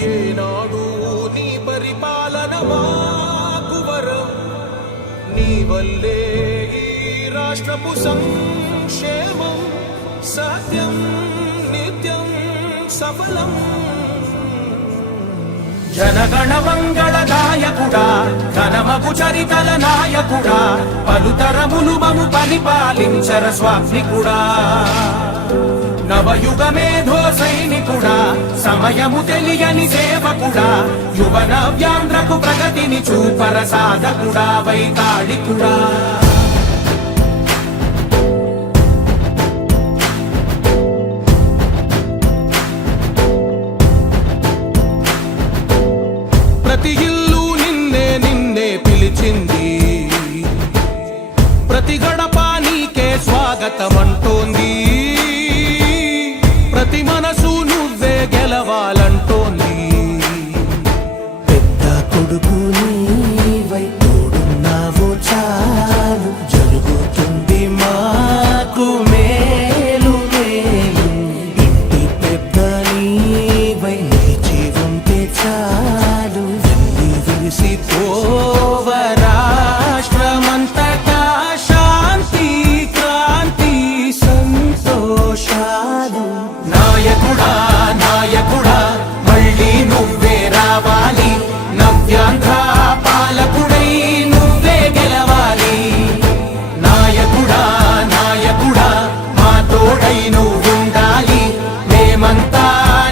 ఏనాడు నీ పరిపాలన మాకు వరం, నీ వల్లే ఈ రాష్ట్రపు సంక్షేమం సత్యం నిత్యం సఫలం. జనగణ మంగళ గాయకుడా, ఘనమగు చరితల నాయకుడా, పలుతరములు మము పరిపాలించర స్వామికుడా. నవయుగ మేధో సైనికుడా, సమయము తెలియని సేవకుడా, యువన వ్యాంధ్రకు ప్రగతిని చూపర సాధకుడా, వైతాళికుడా. ప్రతి ఇల్లు నిన్నే నిన్నే పిలిచింది, ప్రతి గడప నీకే స్వాగతమంటోంది, ప్రతి మనసు నువ్వే గెలవాలంటోంది. పెద్ద కొడుకు నీవై తోడున్నావో చాలు, జరుగుతుంది మాకు మేలు మేలు. ఇంటి పెద్ద నీవై నిలిచి ఉంటే చాలు, విరిసిపోవ రాష్ట్రమంతటా శాంతి క్రాంతి సంతోషాలు. నాయకుడా నాయకుడా మళ్ళీ నువ్వే రావాలి, నవ్యాంధ్ర పాలకుడై నువ్వే గెలవాలి. నాయకుడా నాయకుడా మా తోడై నువ్వుండాలి, మేమంతా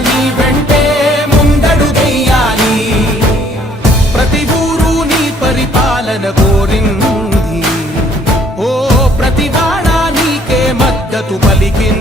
నీ వెంటే ముందడుగెయ్యాలి. ప్రతి ఊరు నీ పరిపాలన కోరింది, ఓ ప్రతి వాడ నీకే మద్దతు పలికింది.